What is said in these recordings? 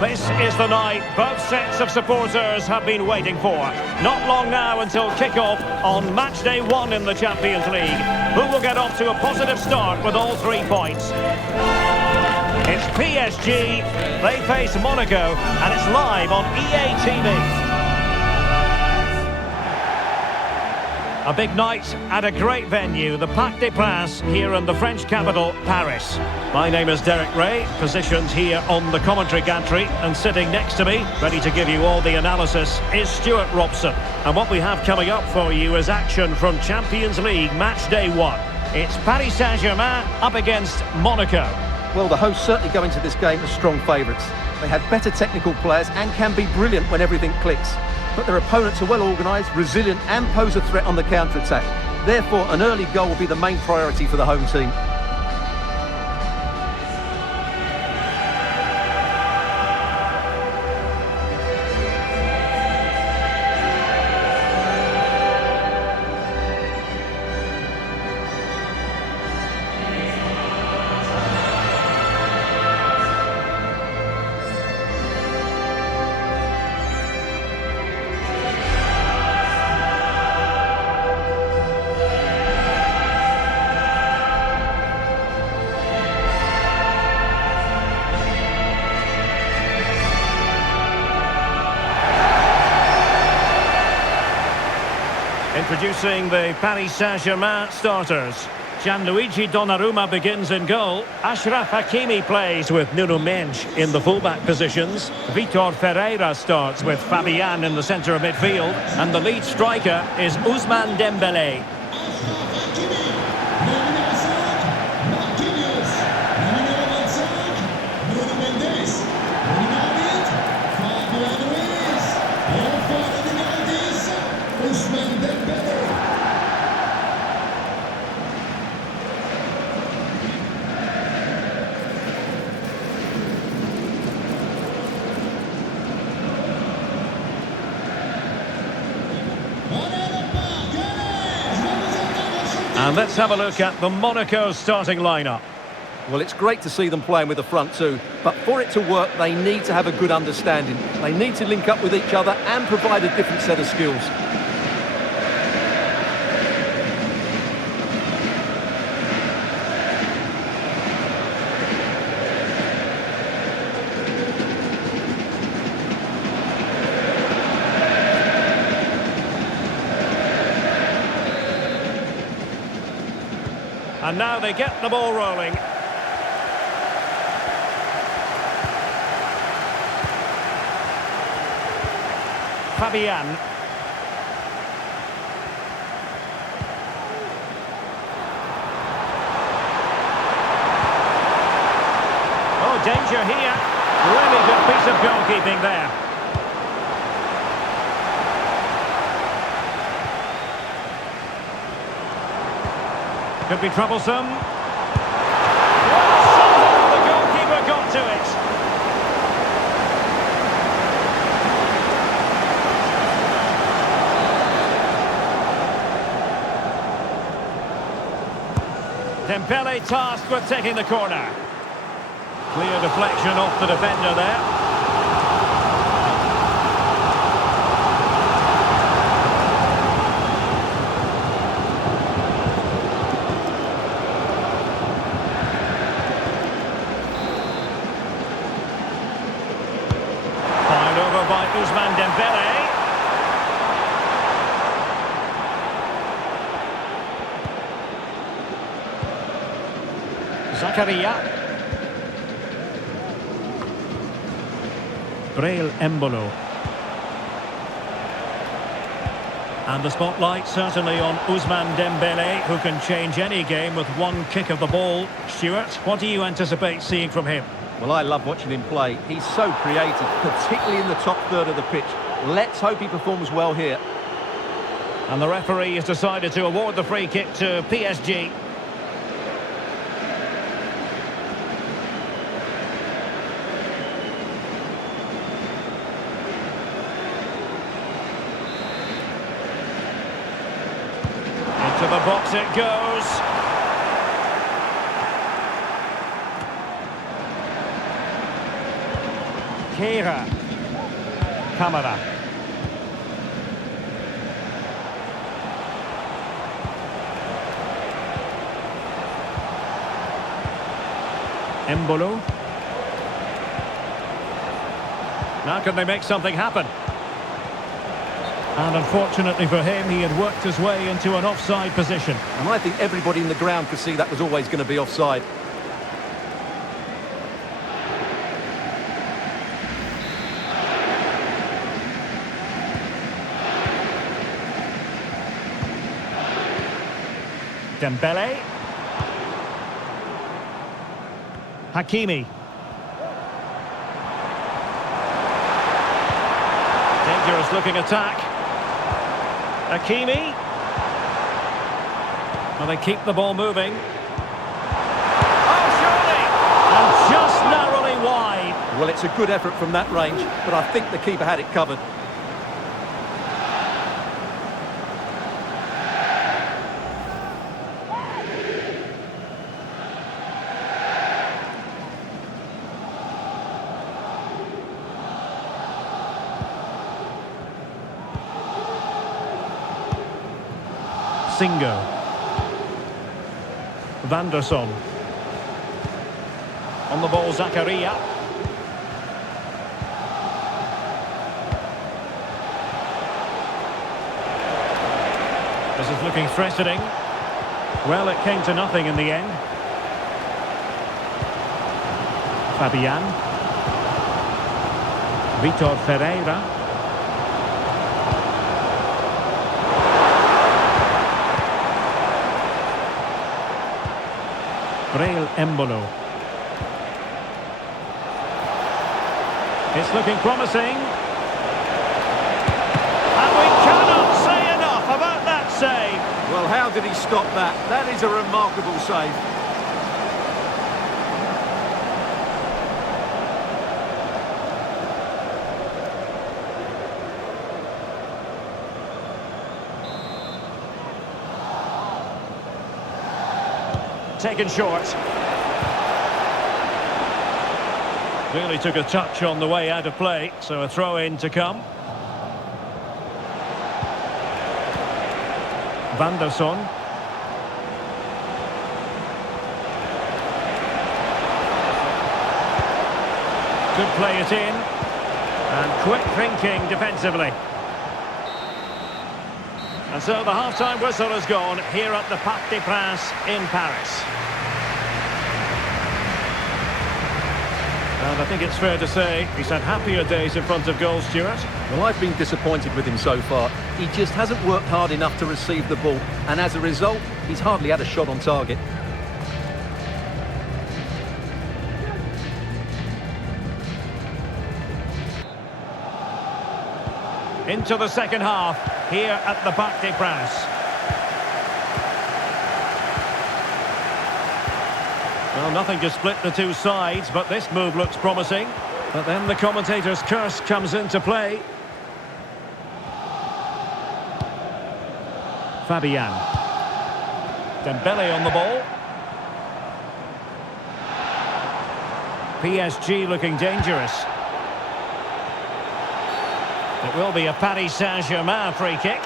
This is the night both sets of supporters have been waiting for. Not long now until kick-off on match day 1 in the Champions League. Who will get off to a positive start with all 3 points? It's PSG, they face Monaco, and it's live on EA TV. A big night at a great venue, the Parc des Princes, here in the French capital, Paris. My name is Derek Ray, positioned here on the commentary gantry, and sitting next to me, ready to give you all the analysis, is Stuart Robson. And what we have coming up for you is action from Champions League match day 1. It's Paris Saint-Germain up against Monaco. Well, the hosts certainly go into this game as strong favourites. They have better technical players and can be brilliant when everything clicks. But their opponents are well organised, resilient and pose a threat on the counter-attack. Therefore, an early goal will be the main priority for the home team. Introducing the Paris Saint-Germain starters. Gianluigi Donnarumma begins in goal. Achraf Hakimi plays with Nuno Mendes in the fullback positions. Vitor Ferreira starts with Fabian in the centre of midfield. And the lead striker is Ousmane Dembélé. And let's have a look at the Monaco starting lineup. Well, it's great to see them playing with the front two, but for it to work, they need to have a good understanding. They need to link up with each other and provide a different set of skills. And now they get the ball rolling. Fabian. Oh, danger here. Really good piece of goalkeeping there. Could be troublesome. Somehow the goalkeeper got to it. Dembélé tasked with taking the corner. Clear deflection off the defender there. By Ousmane Dembélé. Zakaria. Breel Embolo. And the spotlight certainly on Ousmane Dembélé, who can change any game with one kick of the ball. Stuart, what do you anticipate seeing from him? Well, I love watching him play. He's so creative, particularly in the top third of the pitch. Let's hope he performs well here. And the referee has decided to award the free kick to PSG. Into the box it goes. Kehrer. Camara. Embolo. Now can they make something happen? And unfortunately for him, he had worked his way into an offside position. And I think everybody in the ground could see that was always going to be offside. Dembele. Hakimi. Dangerous looking attack. Hakimi. Well, they keep the ball moving. Oh, surely! And just narrowly wide. Well, it's a good effort from that range, but I think the keeper had it covered. Singo. Vanderson. On the ball, Zakaria. This is looking threatening. Well, it came to nothing in the end. Fabian. Vitor Ferreira. Embolo. It's looking promising. And we cannot say enough about that save. Well, how did he stop that? That is a remarkable save. Taken short. Really took a touch on the way out of play, so a throw-in to come. Vanderson. Could play it in. And quick thinking defensively. And so the half-time whistle has gone here at the Parc des Princes in Paris. And I think it's fair to say he's had happier days in front of goal, Stuart. Well, I've been disappointed with him so far. He just hasn't worked hard enough to receive the ball, and as a result, he's hardly had a shot on target. Into the second half here at the Parc des Princes. Well, nothing to split the two sides, but this move looks promising. But then the commentator's curse comes into play. Fabian. Dembele on the ball. PSG looking dangerous. It will be a Paris Saint-Germain free kick.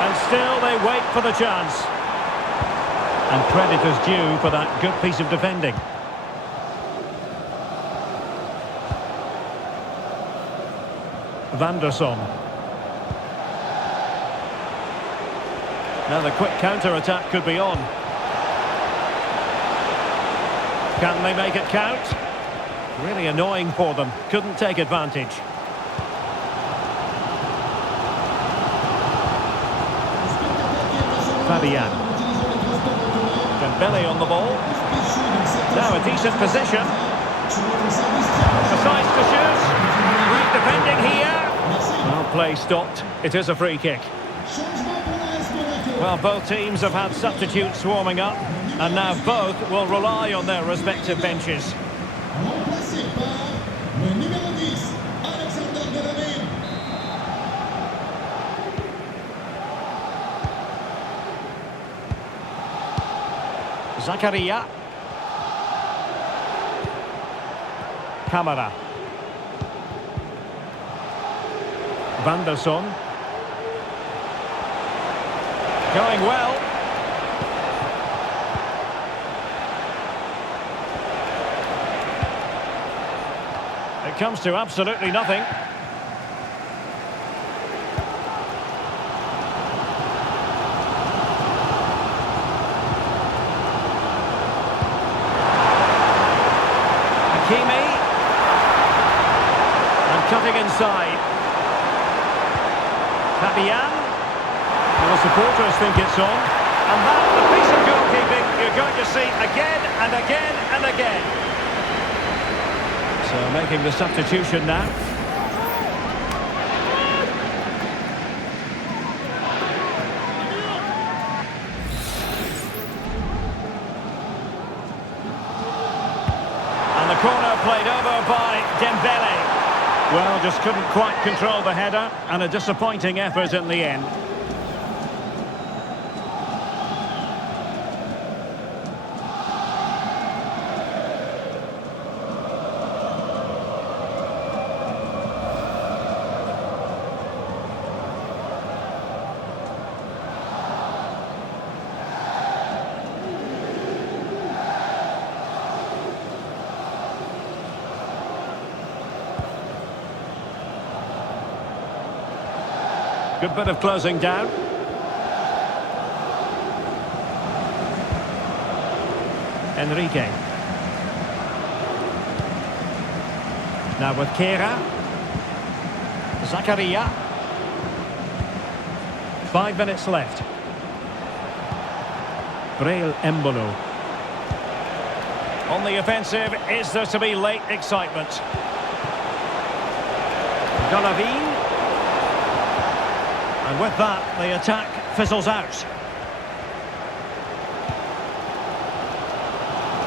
And still they wait for the chance. And credit is due for that good piece of defending. Vanderson. Now the quick counter-attack could be on. Can they make it count? Really annoying for them. Couldn't take advantage. Fabian. Dembele on the ball. Now a decent position. Decides to shoot. Great defending here. Well, play stopped. It is a free kick. Well, both teams have had substitutes swarming up, and now both will rely on their respective benches. Zakaria. Camara. Van der Son. Going well. It comes to absolutely nothing. Hakimi. And cutting inside. Fabian. The supporters think it's on. And that's the piece of goalkeeping you're going to see again and again and again. So making the substitution now. And the corner played over by Dembele. Well, just couldn't quite control the header, and a disappointing effort in the end. Good bit of closing down. Enrique. Now with Kera. Zakaria. 5 minutes left. Breel Embolo. On the offensive, is there to be late excitement? Golovin. And with that, the attack fizzles out.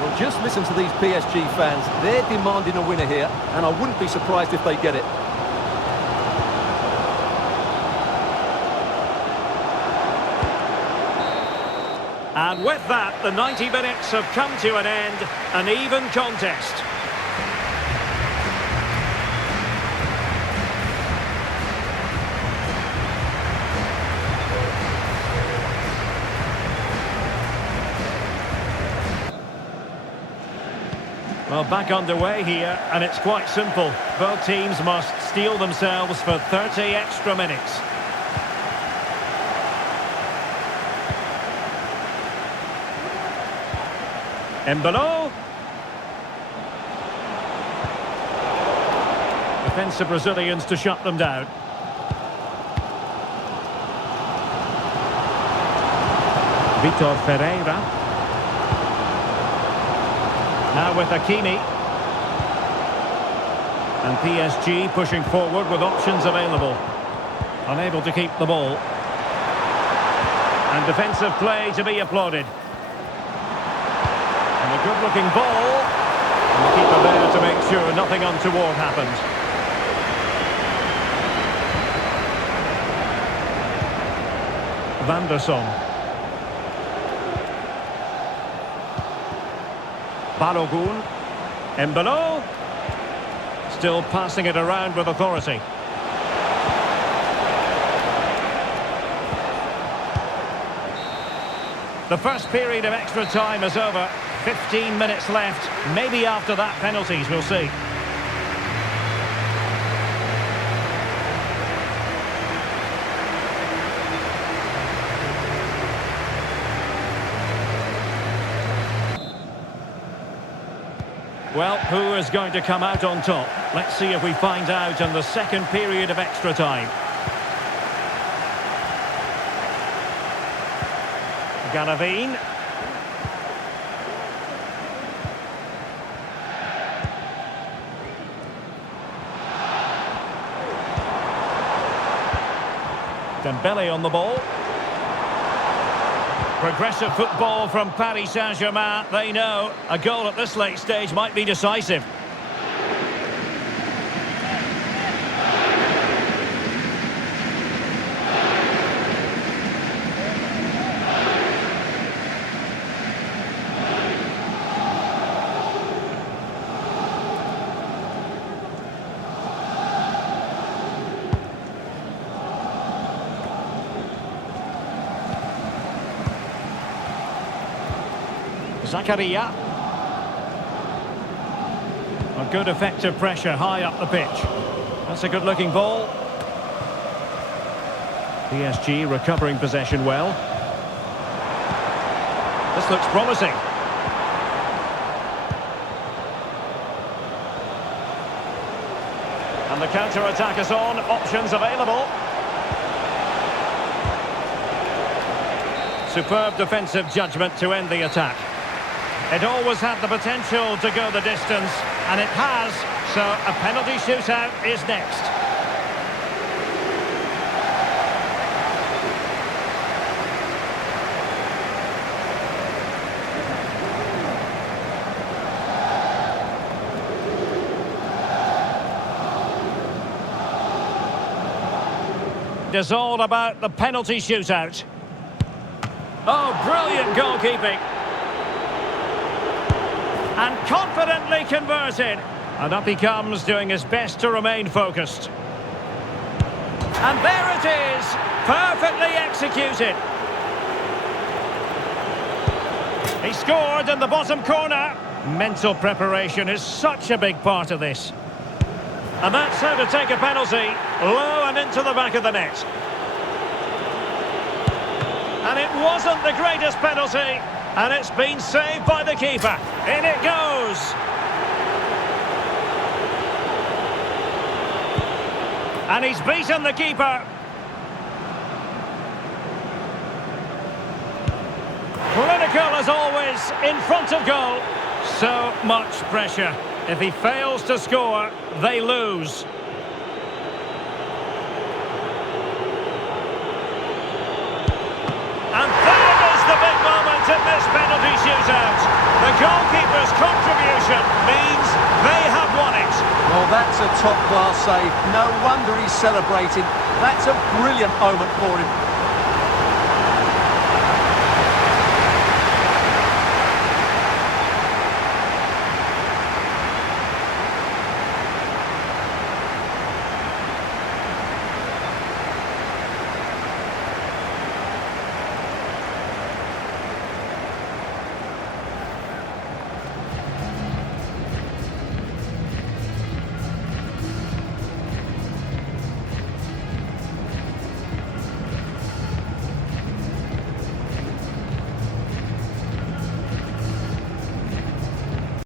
Well, just listen to these PSG fans. They're demanding a winner here, and I wouldn't be surprised if they get it. And with that, the 90 minutes have come to an end. An even contest. Well, back underway here, and it's quite simple. Both teams must steel themselves for 30 extra minutes. Embolo. Defensive Brazilians to shut them down. Vitor Ferreira. Now with Hakimi. And PSG pushing forward with options available. Unable to keep the ball. And defensive play to be applauded. And a good-looking ball. And the keeper there to make sure nothing untoward happened. Van der Son. Balogun. Embolo. Still passing it around with authority. The first period of extra time is over. 15 minutes left. Maybe after that, penalties, we'll see. Well, who is going to come out on top? Let's see if we find out in the second period of extra time. Golovin. Dembele on the ball. Progressive football from Paris Saint-Germain. They know a goal at this late stage might be decisive. Zakaria. A good effective pressure high up the pitch. That's a good looking ball. PSG recovering possession well. This looks promising. And the counter-attack is on. Options available. Superb defensive judgment to end the attack. It always had the potential to go the distance, and it has, so a penalty shootout is next. It is all about the penalty shootout. Oh, brilliant goalkeeping. And confidently converted. And up he comes, doing his best to remain focused. And there it is, perfectly executed. He scored in the bottom corner. Mental preparation is such a big part of this. And that's how to take a penalty, low and into the back of the net. And it wasn't the greatest penalty. And it's been saved by the keeper. In it goes. And he's beaten the keeper. Clinical as always, in front of goal. So much pressure. If he fails to score, they lose. And that is the big moment in this penalty shootout. The goalkeeper's contribution means they have won it. Well, that's a top-class save. No wonder he's celebrating. That's a brilliant moment for him.